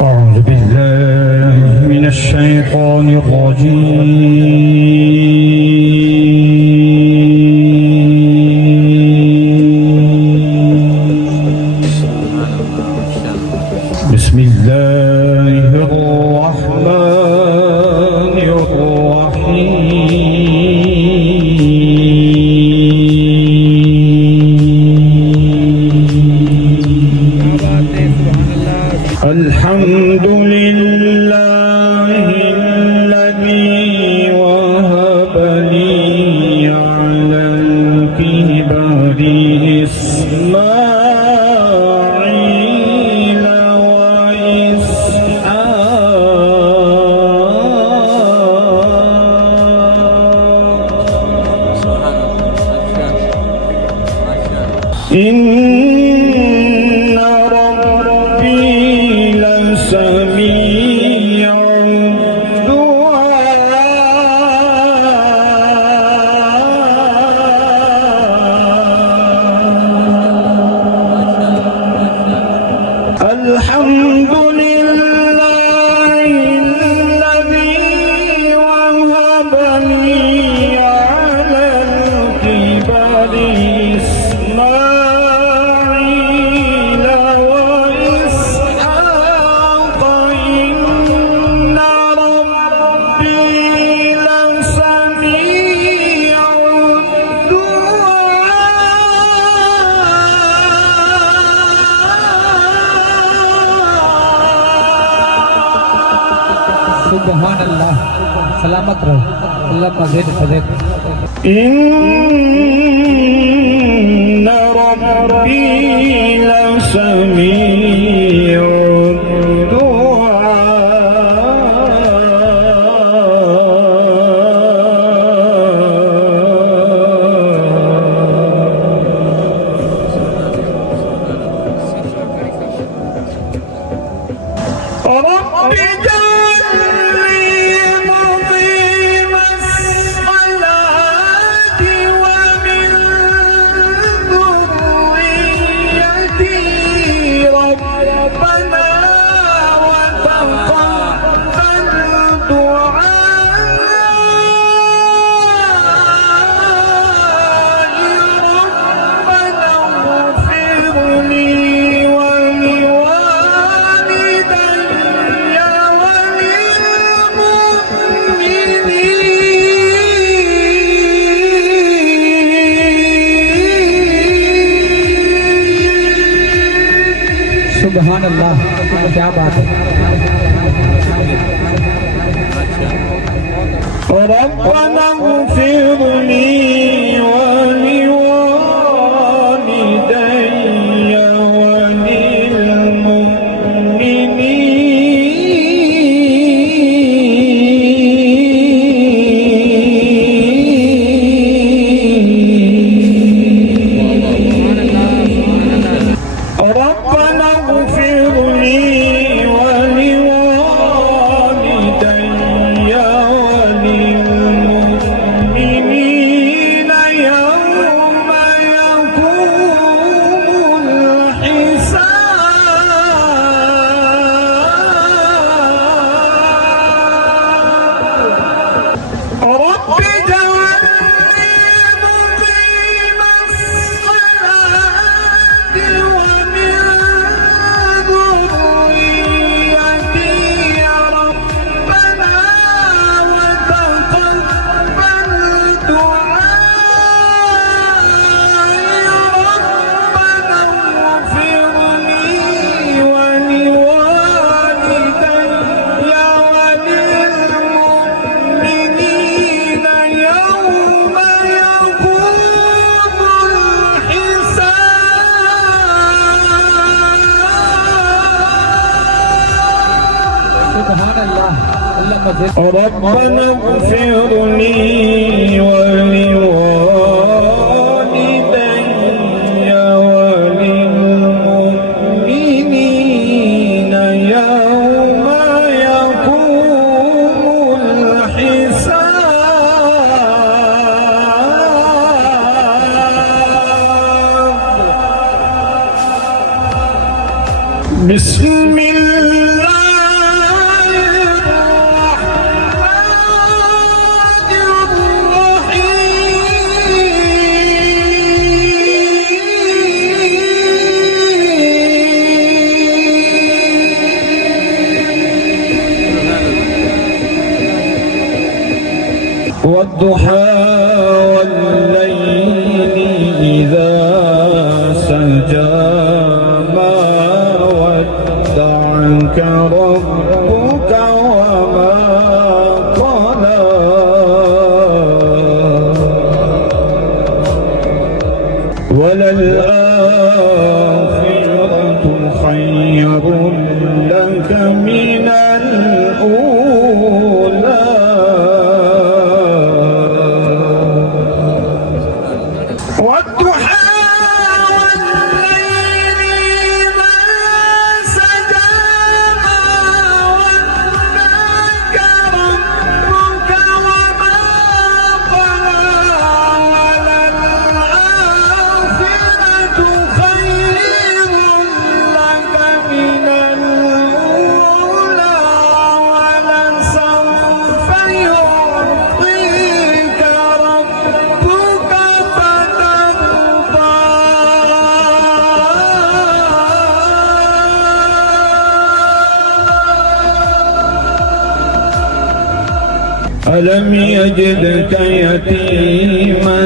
أعوذ بالله من الشيطان الرجيم بسم الله الرحمن الرحيم الحمد لله الذي وهب لي على الكبر إسماعيل وإسحاق إن ربي لسميع الدعاء الحمد لله الذي وهب لي على الكبر إسماعيل وإسحاق إن ربي لسميع الدعاء سبحان الله سلامت رہو اللہ مزید فضل إن ربي لسميع الدعاء رب اجعلني مقيم الصلاة ومن ذريتي ربنا وتقبل دعائي ربنا اغفر لي سبحان اللہ کیا بات ہے ربنا اغفر لي ولوالدي وللمؤمنين ربنا اغفر لي ولوالدي وللمؤمنين يوم يقوم الحساب رب اجعلني مقيم الصلاة ومن ذريتي ربنا وتقبل دعائي ربنا اغفر لي ولوالدي وللمؤمنين يوم يقوم الحساب سبحان اللہ اللہ مزید ربنا اغفر لي ولوالدي وللمؤمنين يوم يقوم الحساب بسم الله والضحى والليل إذا سجى ما ودعك ربك وما قلى وللآخرة خير لك من الأولى والضحى والليل إذا سجى ما ودعك ربك وما قلى وللآخرة خير لك من الأولى ولسوف يعطيك ربك فترضى ألم يجدك يتيما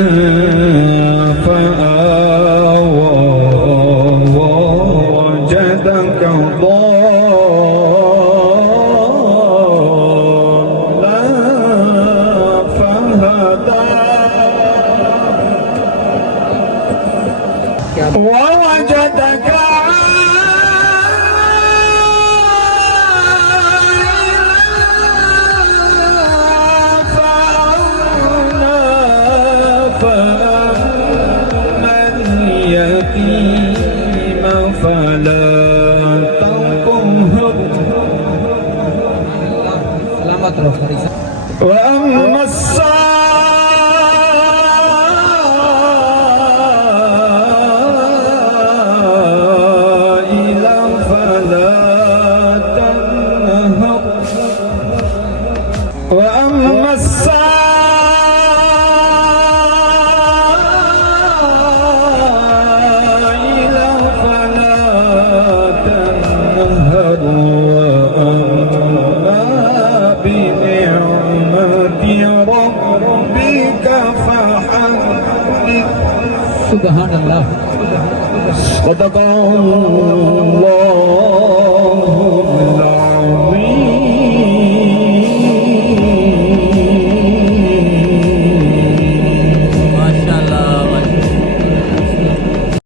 فآوى ووجدك ضالا فهدى ووجدك اليتيم فلا تقهر Selamat bro. وأما السائل فلا تنهر وأما السائل فلا تنهر وأما بنعمة ربك فحدث Subhanallah. صدق الله